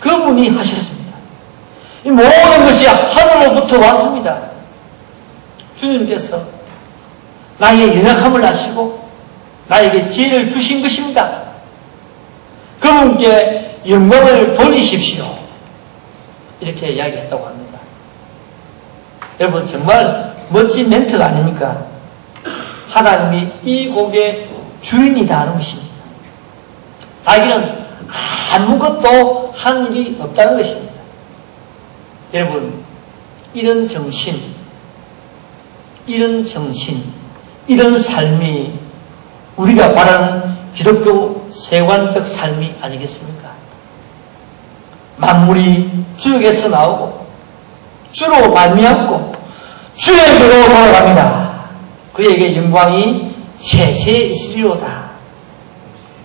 그분이 하셨습니다. 이 모든 것이 하늘로부터 왔습니다. 주님께서 나의 연약함을 아시고 나에게 지혜를 주신 것입니다. 그분께 영광을 돌리십시오. 이렇게 이야기했다고 합니다. 여러분, 정말 멋진 멘트가 아닙니까? 하나님이 이 곡의 주인이다 는 것입니다. 자기는 아무것도 한 일이 없다는 것입니다. 여러분, 이런 정신, 이런 삶이 우리가 바라는 기독교 세관적 삶이 아니겠습니까? 만물이 주에게서 나오고 주로 말미암고 주에게로 돌아갑니다. 그에게 영광이 세세에 있으리로다.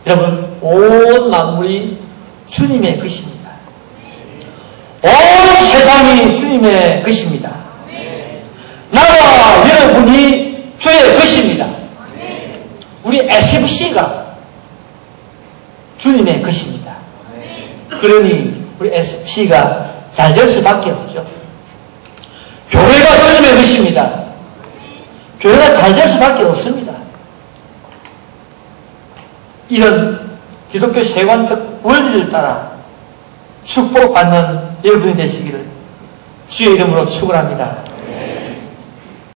여러분, 온 만물이 주님의 것입니다. 온 세상이 주님의 것입니다. 나와 여러분이 주의 것입니다. 우리 SFC가 주님의 것입니다. 그러니 우리 SFC가 잘 될 수밖에 없죠. 교회가 주님의 것입니다. 교회가 잘 될 수밖에 없습니다. 이런 기독교 세관적 원리를 따라 축복받는 여러분이 되시기를 주의 이름으로 축원합니다.